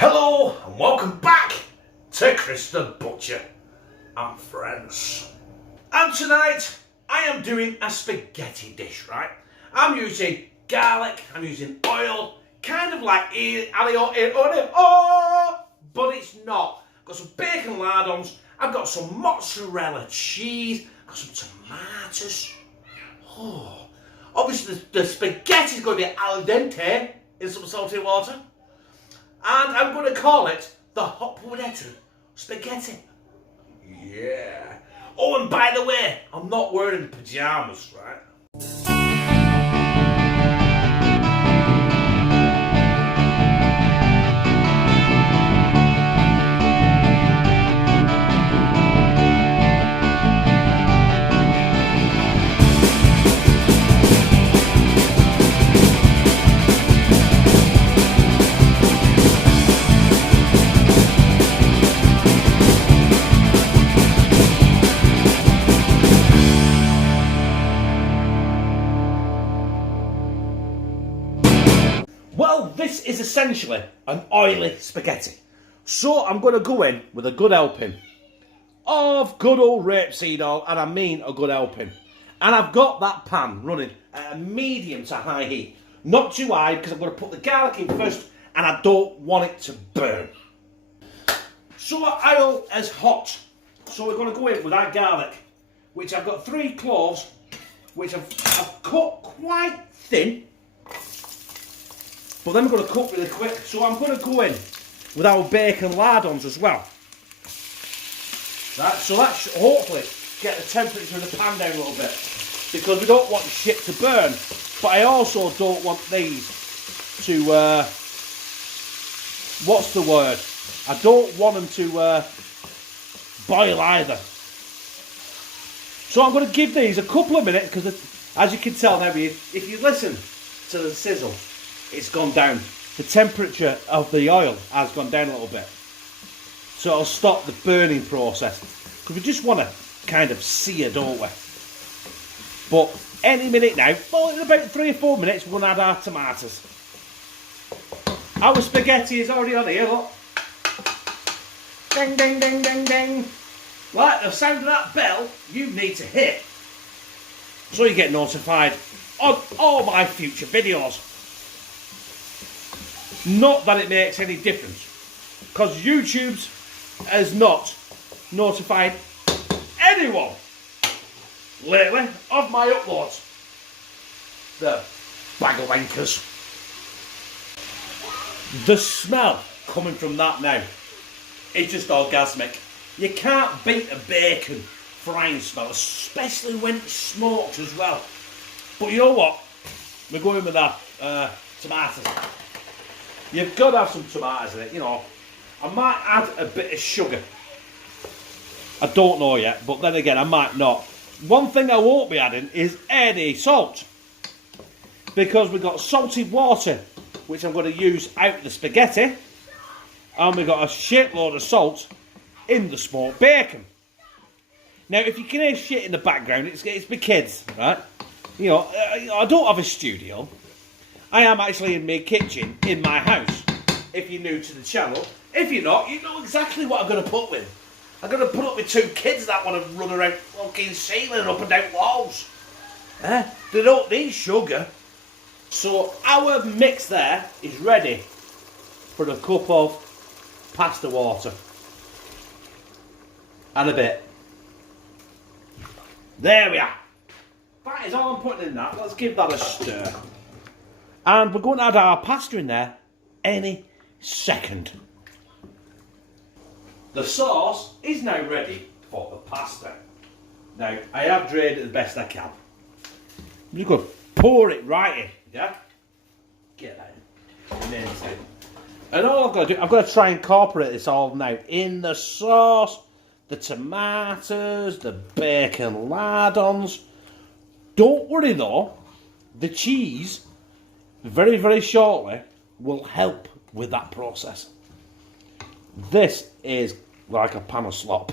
Hello and welcome back to Chris the Butcher and friends. And tonight I am doing a spaghetti dish, right? I'm using garlic, I'm using oil, kind of like but it's not. I've got some bacon lardons, I've got some mozzarella cheese, I've got some tomatoes. Oh, obviously the spaghetti is going to be al dente in some salty water. And I'm going to call it the Hopwoodetti spaghetti. Yeah. Oh, and by the way, I'm not wearing pyjamas, right? Well, this is essentially an oily spaghetti. So I'm going to go in with a good helping of good old rapeseed oil, and I mean a good helping. And I've got that pan running at a medium to high heat. Not too high, because I'm going to put the garlic in first, and I don't want it to burn. So our oil is hot. So we're going to go in with our garlic, which I've got 3 cloves, which I've cut quite thin. But then we're going to cook really quick, so I'm going to go in with our bacon lardons as well. Right, so that should hopefully get the temperature of the pan down a little bit, because we don't want shit to burn, but I also don't want these to, what's the word? I don't want them to boil either. So I'm going to give these a couple of minutes, because as you can tell now, if you listen to the sizzle, it's gone down. The temperature of the oil has gone down a little bit. So it'll stop the burning process. Because we just want to kind of sear, don't we? But any minute now, well, in about 3 or 4 minutes, we're going to add our tomatoes. Our spaghetti is already on here, look. Ding, ding, ding, ding, ding. Like the sound of that bell, you need to hit, so you get notified on all my future videos. Not that it makes any difference, because YouTube has not notified anyone lately of my uploads. The bag of wankers. The smell coming from that now is just orgasmic. You can't beat a bacon frying smell, especially when it's smoked as well. But you know what? We're going with that tomatoes. You've got to have some tomatoes in it, you know. I might add a bit of sugar. I don't know yet, but then again, I might not. One thing I won't be adding is any salt, because we've got salted water, which I'm going to use out of the spaghetti, and we've got a shitload of salt in the smoked bacon. Now, if you can hear shit in the background, it's my kids, right? You know, I don't have a studio. I am actually in my kitchen, in my house, if you're new to the channel. If you're not, you know exactly what I'm going to put with. I'm going to put up with 2 kids that want to run around fucking ceiling up and down walls. They don't need sugar. So our mix there is ready for a cup of pasta water. And a bit. There we are. That is all I'm putting in that. Let's give that a stir. And we're going to add our pasta in there any second. The sauce is now ready for the pasta. Now, I have drained it the best I can. I'm just going to pour it right in, yeah? Get that in. Amazing. And all I've got to do, I've got to try and incorporate this all now in the sauce, the tomatoes, the bacon lardons. Don't worry though, the cheese very, very shortly will help with that process. This is like a pan of slop.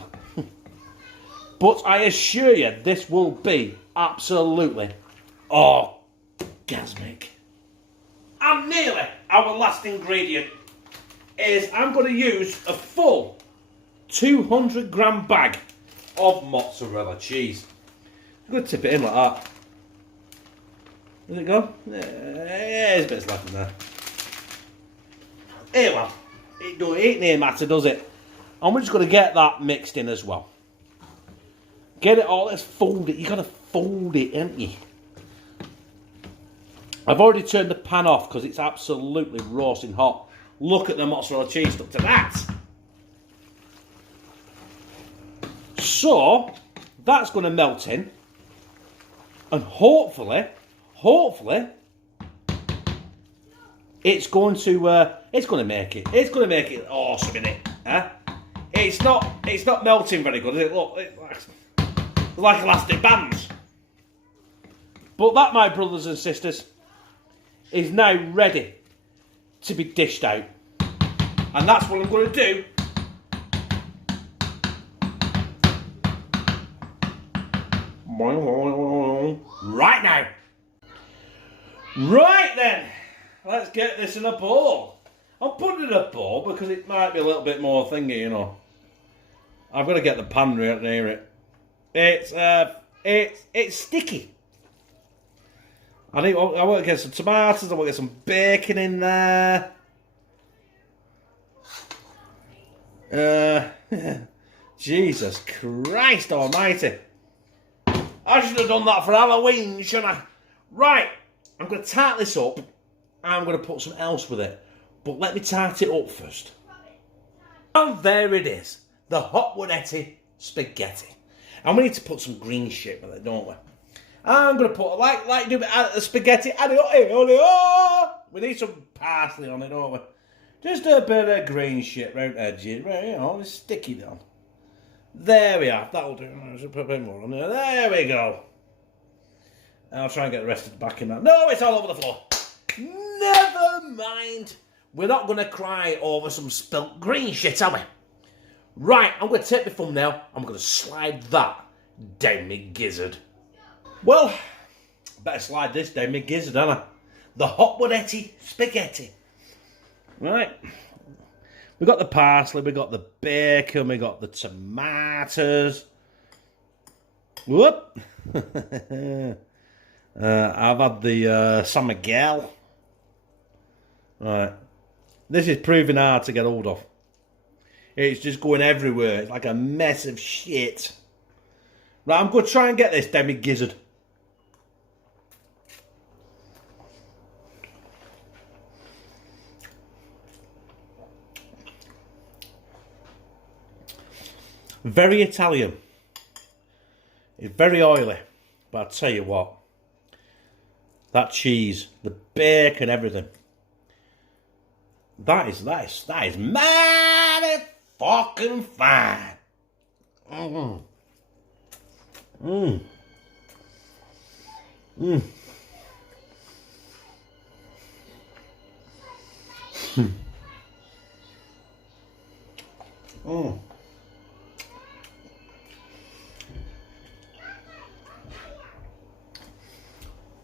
But I assure you, this will be absolutely orgasmic. And nearly our last ingredient. is I'm going to use a full 200 gram bag of mozzarella cheese. I'm going to tip it in like that. Does it go? Yeah, there's bits left in there. Here, well, it ain't near matter, does it? And we're just going to get that mixed in as well. Get it all, let's fold it. You've got to fold it, haven't you? I've already turned the pan off because it's absolutely roasting hot. Look at the mozzarella cheese stuck to that. So, that's going to melt in. And hopefully, it's going to make it awesome, innit? Huh? It's not melting very good, is it? Look, it's like elastic bands. But that, my brothers and sisters, is now ready to be dished out. And that's what I'm going to do. Right now. Right then. Let's get this in a bowl. I'm putting it in a bowl because it might be a little bit more thingy, you know. I've got to get the pan right near it. It's sticky. I want to get some tomatoes, I want to get some bacon in there. Jesus Christ almighty. I should have done that for Halloween, shouldn't I? Right, I'm going to tart this up. I'm going to put some else with it. But let me tart it up first. And there it is. The Hopwoodetti spaghetti. And we need to put some green shit with it, don't we? I'm going to put, like do the spaghetti. We need some parsley on it, don't we? Just a bit of green shit round edges. Right, you know, sticky down. There we are. That'll do. I'll just put a bit more on there. There we go. I'll try and get the rest of the back in there. No, it's all over the floor. Never mind. We're not going to cry over some spilt green shit, are we? Right, I'm going to take the thumbnail. I'm going to slide that down my gizzard. Well, better slide this down my gizzard, haven't I? The Hopwoodetti spaghetti. Right. We got the parsley, we got the bacon, we got the tomatoes. Whoop. I've had the San Miguel. Right. This is proving hard to get hold of. It's just going everywhere. It's like a mess of shit. Right, I'm going to try and get this down my gizzard. Very Italian. It's very oily. But I'll tell you what. That cheese, the bacon, everything. That is mighty fucking fine. Mm. Mm. Mm. Mm. Mm.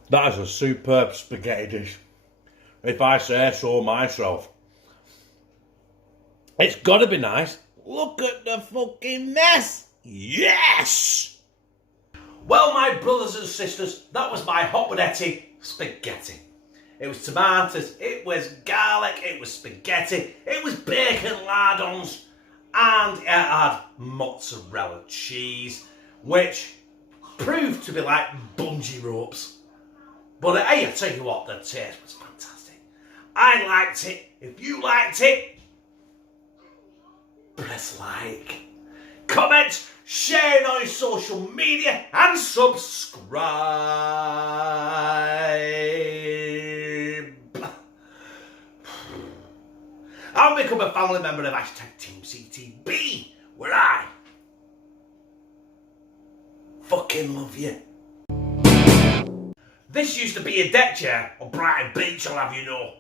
That is a superb spaghetti dish, if I say so myself. It's got to be nice. Look at the fucking mess. Yes! Well, my brothers and sisters, that was my Hopwoodetti spaghetti. It was tomatoes, it was garlic, it was spaghetti, it was bacon lardons, and it had mozzarella cheese, which proved to be like bungee ropes. But hey, I tell you what, the taste was fantastic. I liked it. If you liked it, press like, comment, share it on your social media, and subscribe. I'll become a family member of #TeamCTB, where I fucking love you. This used to be a deck chair on Brighton Beach, I'll have you know.